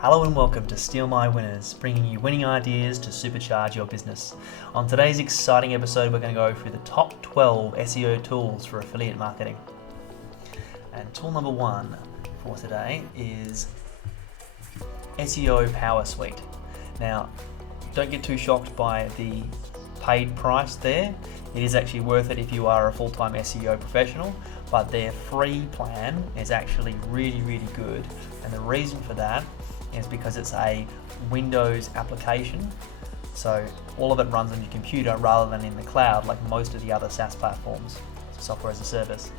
Hello and welcome to Steal My Winners, bringing you winning ideas to supercharge your business. On today's exciting episode, we're going to go through the top 12 SEO tools for affiliate marketing. And tool number 1 for today is SEO PowerSuite. Now, don't get too shocked by the paid price there. It is actually worth it if you are a full-time SEO professional, but their free plan is actually really good. And the reason for that is because it's a Windows application, so all of it runs on your computer rather than in the cloud like most of the other SaaS platforms, software as a service.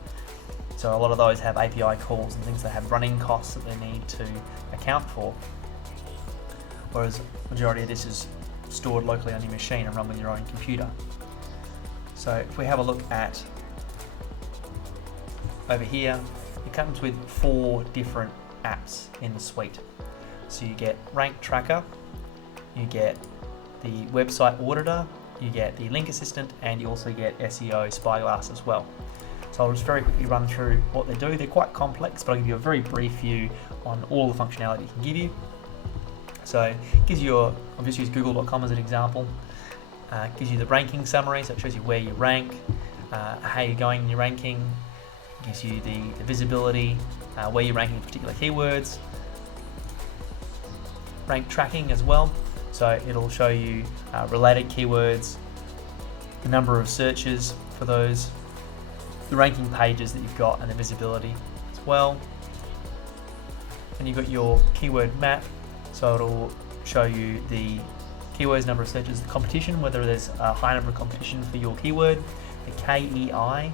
So a lot of those have API calls and things that have running costs that they need to account for, whereas the majority of this is stored locally on your machine and run with your own computer. So if we have a look at over here, it comes with 4 different apps in the suite. So you get Rank Tracker, you get the Website Auditor, you get the Link Assistant, and you also get SEO Spyglass as well. So I'll just very quickly run through what they do. They're quite complex, but I'll give you a very brief view on all the functionality it can give you. So it gives you I'll just use google.com as an example. Gives you the ranking summary, so it shows you where you rank, how you're going in your ranking. It gives you the visibility, where you're ranking particular keywords. Rank tracking as well, so it'll show you related keywords, the number of searches for those, the ranking pages that you've got, and the visibility as well. And you've got your keyword map, so it'll show you the keywords, number of searches, the competition, whether there's a high number of competition for your keyword, the KEI,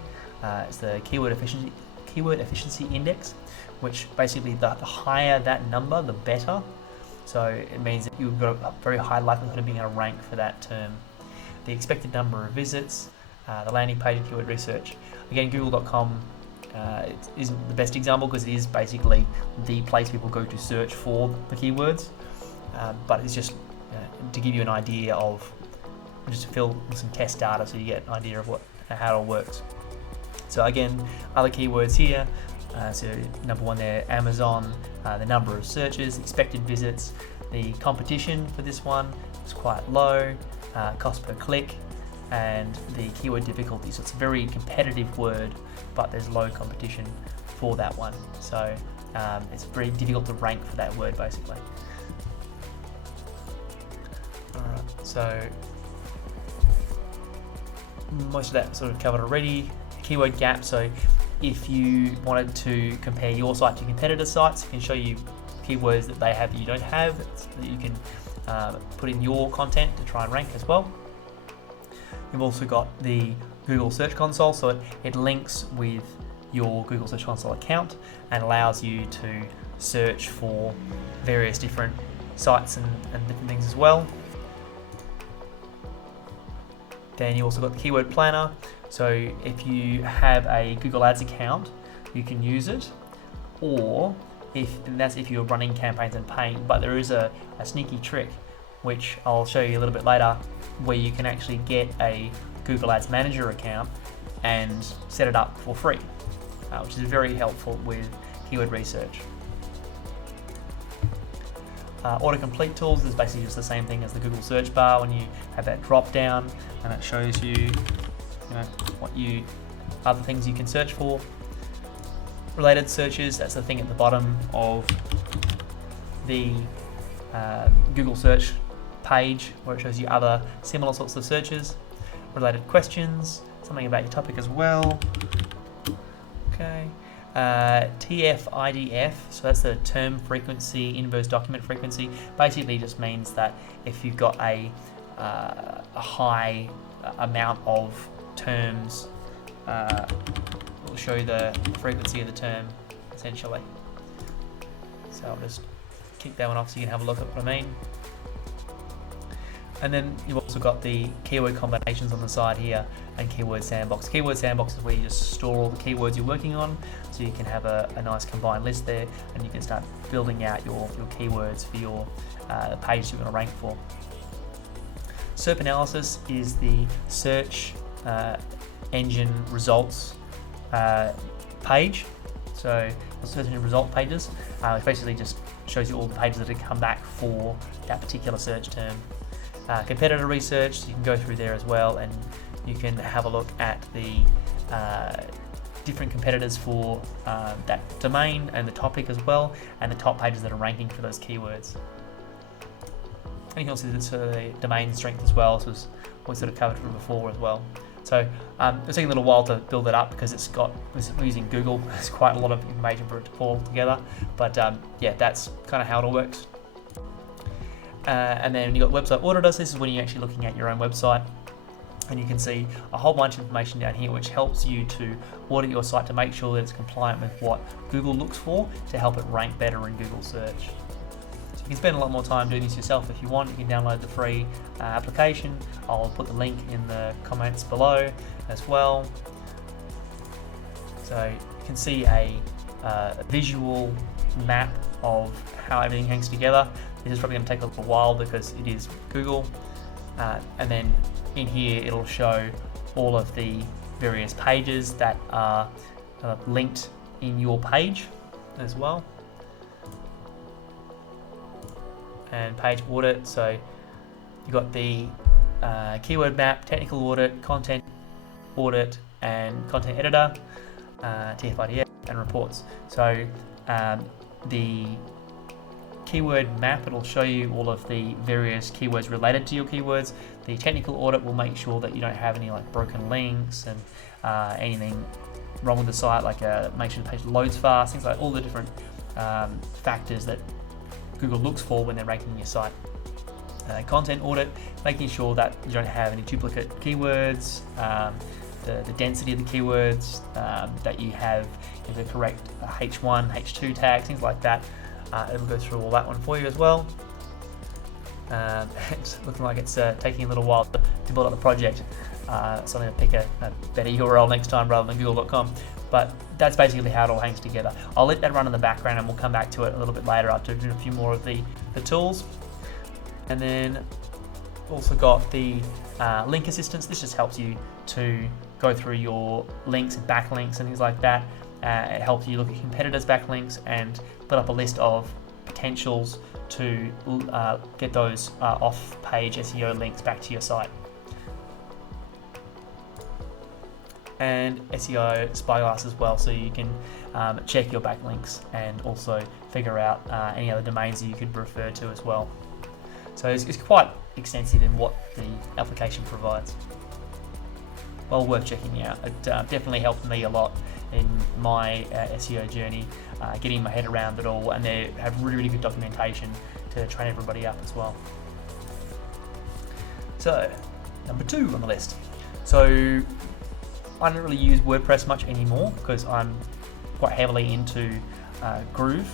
it's the keyword efficiency index, which basically the higher that number, the better. So it means that you've got a very high likelihood of being able to rank for that term. The expected number of visits, the landing page and keyword research. Again, google.com it isn't the best example because it is basically the place people go to search for the keywords, but it's just to give you an idea of, just fill with some test data so you get an idea of how it all works. So again, other keywords here. So number 1 there, Amazon, the number of searches, expected visits, the competition for this one is quite low, cost per click, and the keyword difficulty. So it's a very competitive word, but there's low competition for that one. So it's very difficult to rank for that word basically. Alright, so most of that sort of covered already. Keyword gap, so if you wanted to compare your site to competitor sites, it can show you keywords that they have that you don't have, so that you can put in your content to try and rank as well. You've also got the Google Search Console, so it links with your Google Search Console account and allows you to search for various different sites and different things as well. Then you also got the Keyword Planner. So if you have a Google Ads account, you can use it, and that's if you're running campaigns and paying, but there is a sneaky trick, which I'll show you a little bit later, where you can actually get a Google Ads Manager account and set it up for free, which is very helpful with keyword research. Autocomplete tools is basically just the same thing as the Google search bar when you have that drop down and it shows you, what other things you can search for. Related searches, that's the thing at the bottom of the Google search page where it shows you other similar sorts of searches. Related questions, something about your topic as well. Okay. TF-IDF, so that's the term frequency, inverse document frequency. Basically just means that if you've got a high amount of terms, it will show you the frequency of the term essentially. So I'll just kick that one off so you can have a look at what I mean. And then you've also got the keyword combinations on the side here and keyword sandbox. Keyword sandbox is where you just store all the keywords you're working on, so you can have a nice combined list there and you can start building out your keywords for your page you're going to rank for. SERP analysis is the search engine results page. So search engine result pages, which basically just shows you all the pages that have come back for that particular search term. Competitor research, so you can go through there as well, and you can have a look at the different competitors for that domain and the topic as well, and the top pages that are ranking for those keywords. And you can also see the domain strength as well, so it's we sort of covered from before as well. So it's taking a little while to build it up because we're using Google. There's quite a lot of information for it to pull together, but yeah, that's kind of how it all works. And then you've got website auditor. So this is when you're actually looking at your own website, and you can see a whole bunch of information down here which helps you to audit your site to make sure that it's compliant with what Google looks for to help it rank better in Google search. So you can spend a lot more time doing this yourself if you want. You can download the free application. I'll put the link in the comments below as well. So you can see a visual map of how everything hangs together. This is probably going to take a little while because it is Google. And then in here it'll show all of the various pages that are linked in your page as well. And page audit, so you've got the keyword map, technical audit, content audit, and content editor, TF-IDF, and reports. So the keyword map, it'll show you all of the various keywords related to your keywords. The technical audit will make sure that you don't have any like broken links and anything wrong with the site, like make sure the page loads fast, things like all the different factors that Google looks for when they're ranking your site. Content audit, making sure that you don't have any duplicate keywords, the density of the keywords, that you have the correct H1, H2 tags, things like that. It'll go through all that one for you as well. It's looking like it's taking a little while to build up the project, so I'm going to pick a better URL next time rather than google.com. But that's basically how it all hangs together. I'll let that run in the background and we'll come back to it a little bit later after doing a few more of the tools. And then also got the link assistance. This just helps you to go through your links and backlinks and things like that. It helps you look at competitors' backlinks and put up a list of potentials to get those off-page SEO links back to your site. And SEO Spyglass as well, so you can check your backlinks and also figure out any other domains that you could refer to as well. So it's quite extensive in what the application provides. Well worth checking out. It definitely helped me a lot in my SEO journey, getting my head around it all, and they have really, really good documentation to train everybody up as well. So, number 2 on the list. So, I don't really use WordPress much anymore because I'm quite heavily into Groove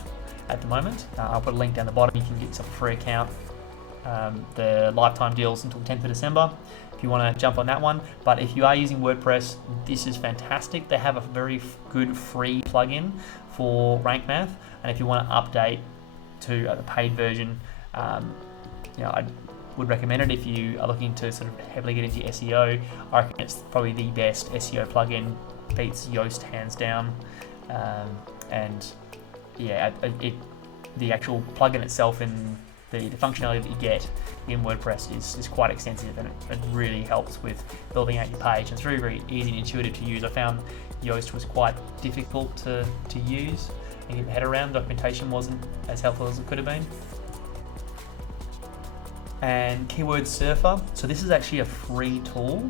at the moment. I'll put a link down the bottom. You can get yourself a free account. The lifetime deals until 10th of December if you want to jump on that one. But if you are using WordPress, this is fantastic. They have a very good free plugin for RankMath, and if you want to update to the paid version, I would recommend it if you are looking to sort of heavily get into SEO. I reckon it's probably the best SEO plugin, beats Yoast hands down, and yeah, the actual plugin itself and the functionality that you get in WordPress is quite extensive, and it really helps with building out your page. It's very, very easy and intuitive to use. I found Yoast was quite difficult to use and get my head around. The documentation wasn't as helpful as it could have been. And Keyword Surfer. So this is actually a free tool.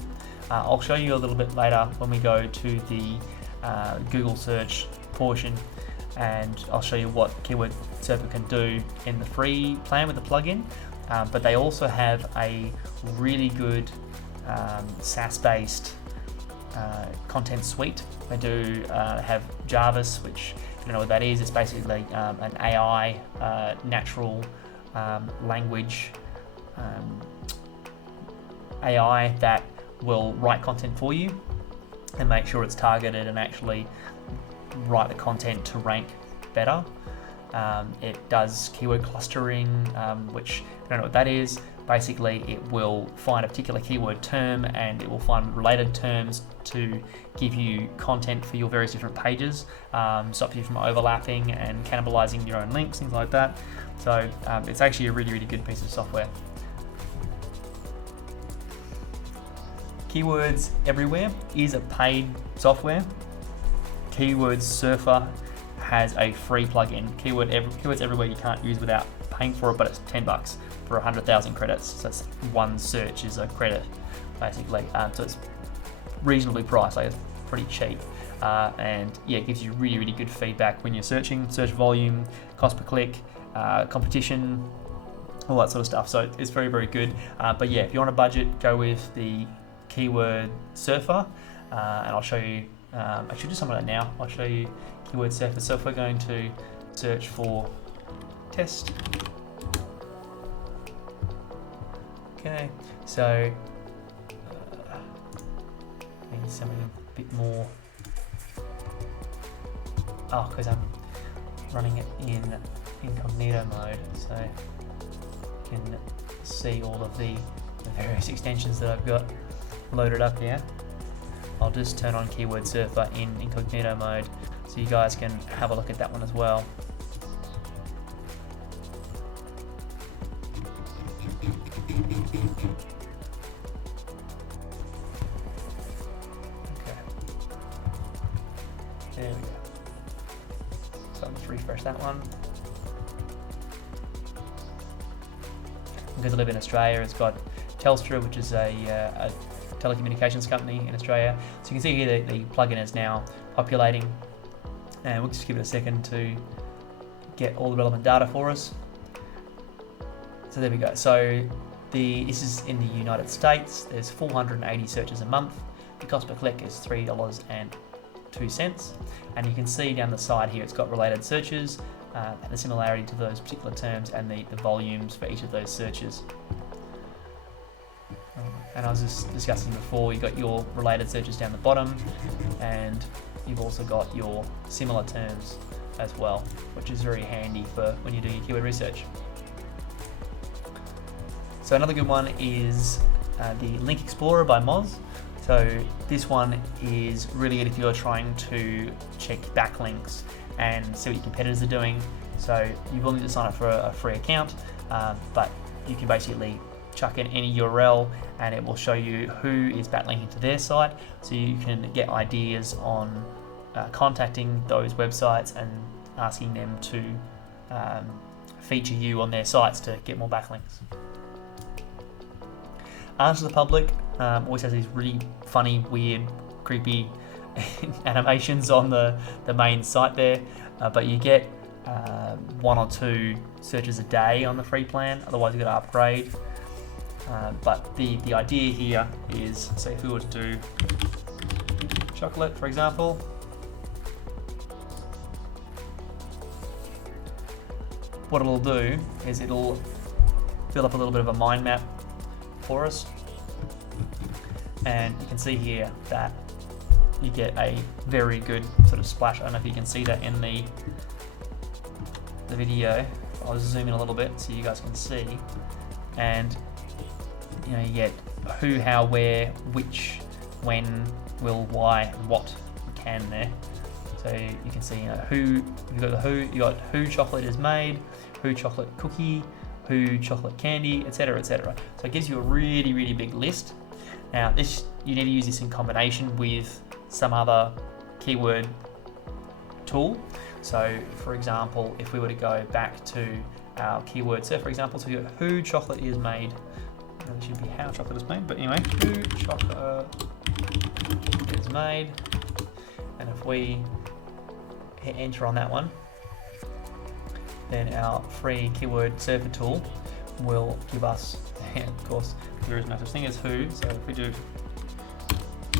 I'll show you a little bit later when we go to the Google search portion, and I'll show you what Keyword Surfer can do in the free plan with the plugin. But they also have a really good SaaS-based content suite. They do have Jarvis, which if you don't know what that is, it's basically an AI natural language AI that will write content for you and make sure it's targeted and actually write the content to rank better. It does keyword clustering, which I don't know what that is, basically it will find a particular keyword term and it will find related terms to give you content for your various different pages, stop you from overlapping and cannibalizing your own links, things like that. So it's actually a really, really good piece of software. Keywords Everywhere is a paid software. Keywords Surfer has a free plugin. Keywords Everywhere you can't use without paying for it, but it's $10 for 100,000 credits. So it's one search is a credit, basically. So it's reasonably priced, like it's pretty cheap. And yeah, it gives you really, really good feedback when you're searching, search volume, cost per click, competition, all that sort of stuff. So it's very, very good. But yeah, if you're on a budget, go with the Keyword Surfer, and I'll show you. I should do some of that now. I'll show you Keyword Surfer. So if we're going to search for test, okay. So maybe something a bit more. Oh, because I'm running it in incognito mode, so you can see all of the various extensions that I've got loaded up here. I'll just turn on Keyword Surfer in incognito mode so you guys can have a look at that one as well. Okay. There we go. So I'll just refresh that one. Because I live in Australia, it's got Telstra, which is a telecommunications company in Australia. So you can see here the plugin is now populating, and we'll just give it a second to get all the relevant data for us. So there we go. So this is in the United States. There's 480 searches a month. The cost per click is $3.02, and you can see down the side here it's got related searches and the similarity to those particular terms and the volumes for each of those searches. And I was just discussing before, you've got your related searches down the bottom, and you've also got your similar terms as well, which is very handy for when you're doing your keyword research. So another good one is the Link Explorer by Moz. So this one is really good if you're trying to check backlinks and see what your competitors are doing. So you will need to sign up for a free account, but you can basically chuck in any URL and it will show you who is backlinking to their site, so you can get ideas on contacting those websites and asking them to feature you on their sites to get more backlinks. AnswerThePublic always has these really funny, weird, creepy animations on the main site there, but you get 1 or 2 searches a day on the free plan, otherwise you've got to upgrade. But the idea here is, say if we were to do chocolate, for example, what it'll do is it'll build up a little bit of a mind map for us, and you can see here that you get a very good sort of splash. I don't know if you can see that in the video. I'll zoom in a little bit so you guys can see, and you know, you get who, how, where, which, when, will, why, and what you can there. So you can see, you know, who, you've got the who, you got who chocolate is made, who chocolate cookie, who chocolate candy, etc., etc. So it gives you a really, really big list. Now this, you need to use this in combination with some other keyword tool. So for example, if we were to go back to our keyword search, for example, so we got who chocolate is made. It should be how chocolate is made, but anyway, who chocolate is made, and if we hit enter on that one, then our free keyword surfer tool will give us, and of course there is no such thing as who, so if we do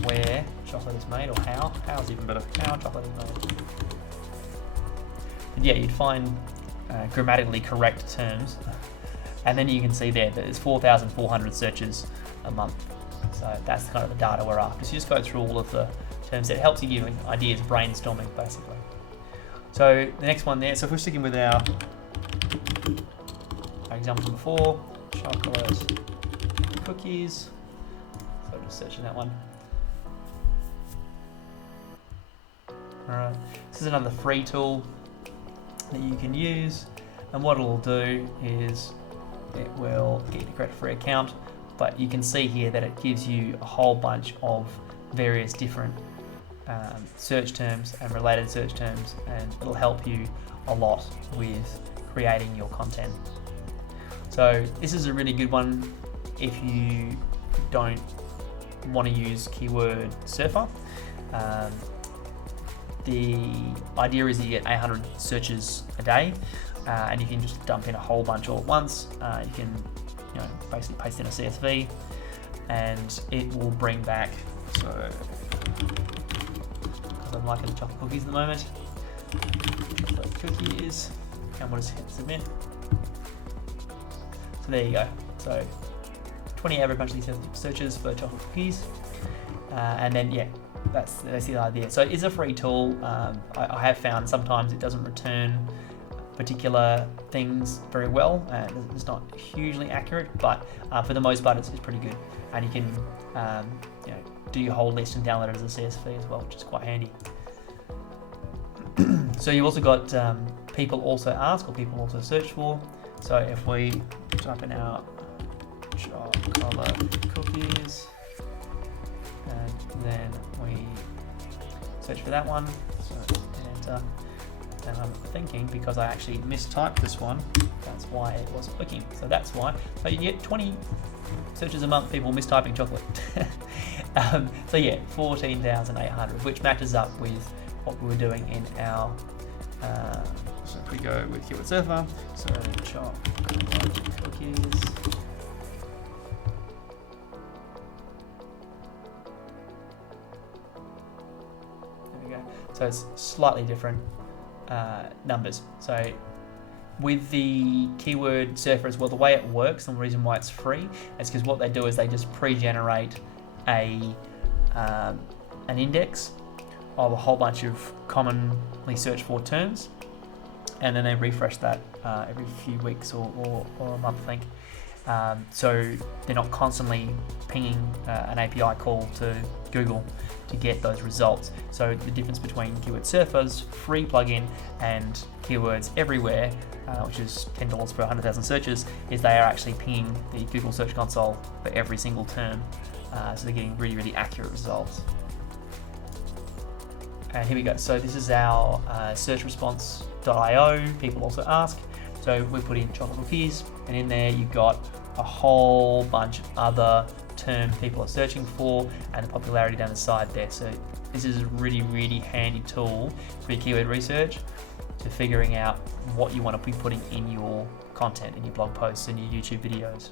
where chocolate is made, or how is even better, how chocolate is made, and yeah, you'd find grammatically correct terms. And then you can see there that there's 4,400 searches a month. So that's kind of the data we're after. So you just go through all of the terms that helps you give ideas, brainstorming basically. So the next one there, so if we're sticking with our example before, chocolate cookies. So I'm just searching that one. Alright, this is another free tool that you can use, and what it'll do is it will get you to create a free account, but you can see here that it gives you a whole bunch of various different search terms and related search terms, and it'll help you a lot with creating your content. So this is a really good one if you don't want to use keyword surfer. The idea is that you get 800 searches a day, and you can just dump in a whole bunch all at once. You can, basically paste in a CSV, and it will bring back. So, because I'm liking the chocolate cookies at the moment, chocolate cookies, and we'll just hit submit. So there you go. So 20 average monthly searches for chocolate cookies, and then yeah. That's the idea. So it is a free tool. I have found sometimes it doesn't return particular things very well. It's not hugely accurate, but for the most part, it's pretty good. And you can do your whole list and download it as a CSV as well, which is quite handy. So you've also got people also ask or people also search for. So if we type in our chocolate cookies, and then we search for that one, so enter, and I'm thinking because I actually mistyped this one, that's why it wasn't working. So that's why. So you get 20 searches a month, people mistyping chocolate. So yeah, 14,800, which matches up with what we were doing in our, so if we go with keyword surfer, so chocolate cookies, so it's slightly different numbers. So with the keyword surfer as well, the way it works and the reason why it's free is because what they do is they just pre-generate an index of a whole bunch of commonly searched for terms, and then they refresh that every few weeks or a month, I think. So they're not constantly pinging an API call to Google to get those results. So the difference between Keyword Surfer's free plugin and Keywords Everywhere, which is $10 per 100,000 searches, is they are actually pinging the Google Search Console for every single term. So they're getting really, really accurate results. And here we go. So this is our search response.io, people also ask. So we put in chocolate cookies, and in there you've got a whole bunch of other terms people are searching for and the popularity down the side there. So this is a really, really handy tool for your keyword research, to figuring out what you want to be putting in your content, in your blog posts and your YouTube videos.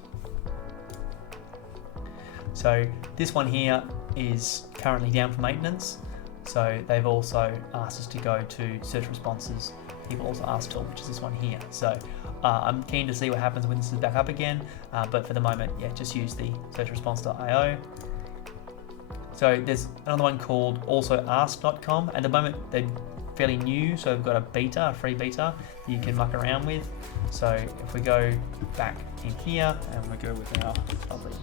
So this one here is currently down for maintenance. So they've also asked us to go to search responses. People also ask tool, which is this one here. So I'm keen to see what happens when this is back up again, but for the moment, yeah, just use the searchresponse.io. So there's another one called alsoask.com. At the moment, they're fairly new, so we've got a beta, a free beta that you can muck around with. So if we go back in here and we go with our lovely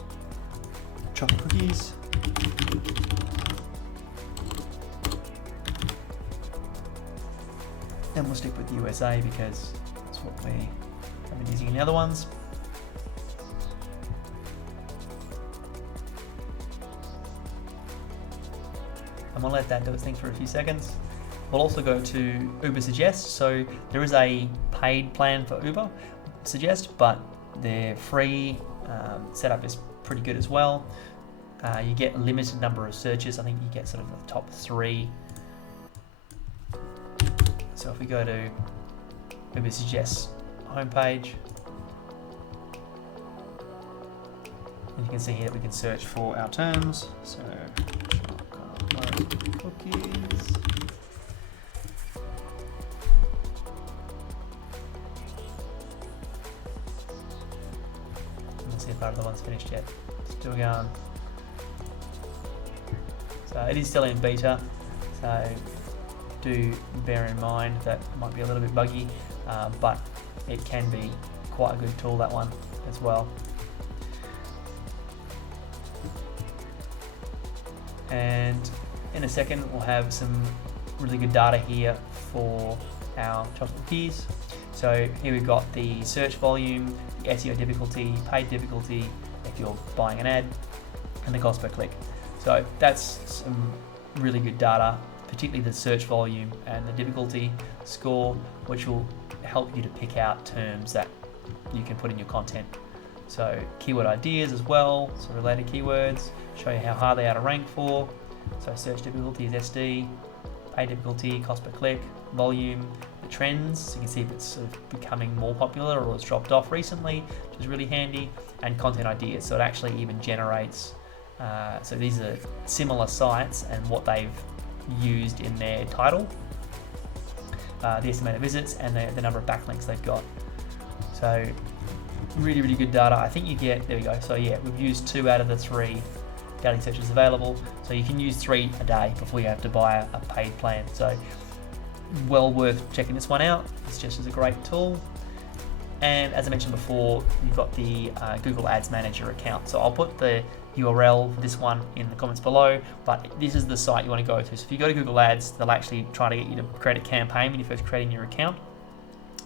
chocolate cookies, then we'll stick with the USA because that's what we have been using in the other ones. I'm gonna let that do its thing for a few seconds. We'll also go to UberSuggest. So there is a paid plan for UberSuggest, but their free setup is pretty good as well. You get a limited number of searches. I think you get sort of the top 3. So if we go to UberSuggest homepage, and you can see here that we can search for our terms. So chocolate cookies. Let's see if our other one's finished yet. Still going. So it is still in beta. So do bear in mind that it might be a little bit buggy, but it can be quite a good tool, that one as well. And in a second, we'll have some really good data here for our chocolate keys. So here we've got the search volume, the SEO difficulty, paid difficulty, if you're buying an ad, and the cost per click. So that's some really good data, particularly the search volume and the difficulty score, which will help you to pick out terms that you can put in your content. So keyword ideas as well, so related keywords, show you how hard they are to rank for. So search difficulty is SD, paid difficulty, cost per click, volume, the trends, so you can see if it's sort of becoming more popular or it's dropped off recently, which is really handy, and content ideas, so it actually even generates, so these are similar sites and what they've used in their title, the estimated visits, and the number of backlinks they've got. So really, really good data. I think you get, there we go, so yeah, we've used 2 out of the 3 daily searches available, so you can use 3 a day before you have to buy a paid plan. So well worth checking this one out. It's just as a great tool. And as I mentioned before, you've got the Google Ads Manager account. So I'll put the URL for this one in the comments below, but this is the site you want to go to. So if you go to Google Ads, they'll actually try to get you to create a campaign when you're first creating your account.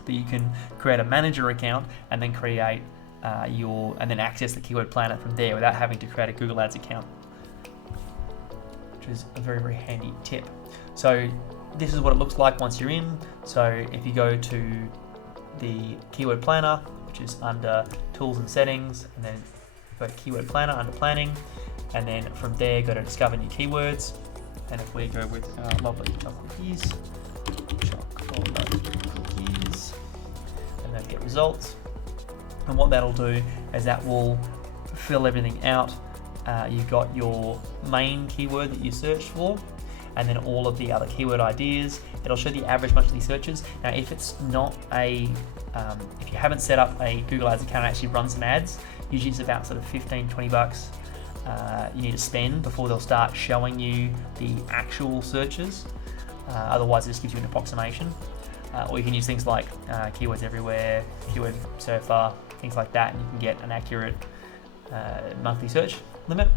But you can create a manager account and then create and then access the keyword planner from there without having to create a Google Ads account, which is a very, very handy tip. So this is what it looks like once you're in. So if you go to the keyword planner, which is under tools and settings, and then go to keyword planner under planning, and then from there go to discover new keywords. And if we go with our lovely chocolate cookies, and then get results. And what that'll do is that will fill everything out. You've got your main keyword that you searched for, and then all of the other keyword ideas. It'll show the average monthly searches. Now, if it's not if you haven't set up a Google Ads account and actually run some ads, usually it's about sort of 15, 20 bucks you need to spend before they'll start showing you the actual searches. Otherwise, it just gives you an approximation. Or you can use things like keywords everywhere, keyword surfer, things like that, and you can get an accurate monthly search limit.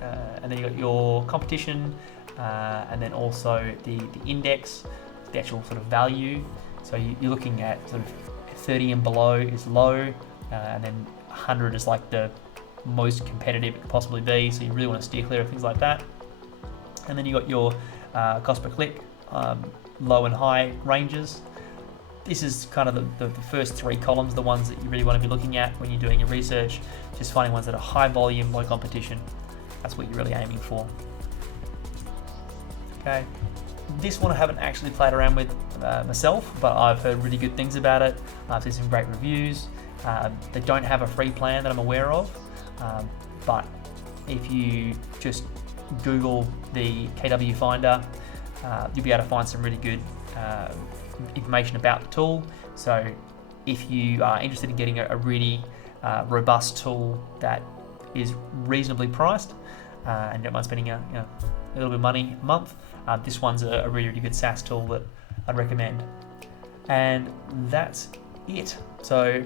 And then you've got your competition, and then also the index, the actual sort of value. So you're looking at sort of 30 and below is low, and then 100 is like the most competitive it could possibly be. So you really want to steer clear of things like that. And then you got your cost per click, low and high ranges. This is kind of the first 3 columns, the ones that you really want to be looking at when you're doing your research, just finding ones that are high volume, low competition. That's what you're really aiming for. Okay, this one I haven't actually played around with myself, but I've heard really good things about it. I've seen some great reviews. They don't have a free plan that I'm aware of, but if you just Google the KWFinder, you'll be able to find some really good information about the tool. So if you are interested in getting a really robust tool that is reasonably priced and don't mind spending a little bit of money a month, this one's a really, really good SaaS tool that I'd recommend. And that's it. So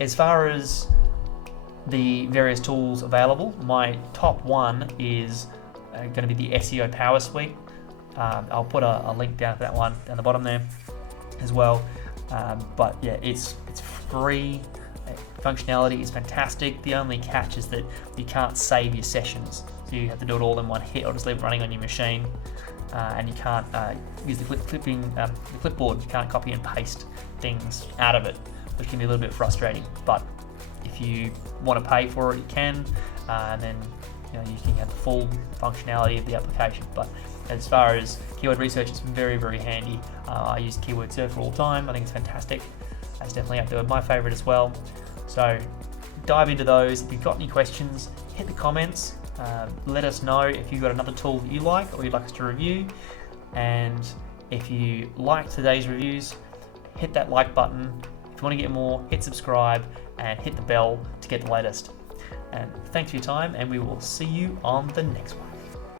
as far as the various tools available, my top one is going to be the SEO PowerSuite. I'll put a link down to that one down the bottom there as well. But yeah, it's free. Functionality is fantastic. The only catch is that you can't save your sessions, so you have to do it all in one hit or just leave it running on your machine. And you can't use the clipboard. You can't copy and paste things out of it, which can be a little bit frustrating. But if you want to pay for it, you can, and then you can have the full functionality of the application. But as far as keyword research, it's very, very handy. I use Keyword Surfer all the time. I think it's fantastic. It's definitely up there with my favorite as well. So dive into those. If you've got any questions, hit the comments. Let us know if you've got another tool that you like or you'd like us to review. And if you like today's reviews, hit that like button. If you want to get more, hit subscribe and hit the bell to get the latest. And thanks for your time, and we will see you on the next one.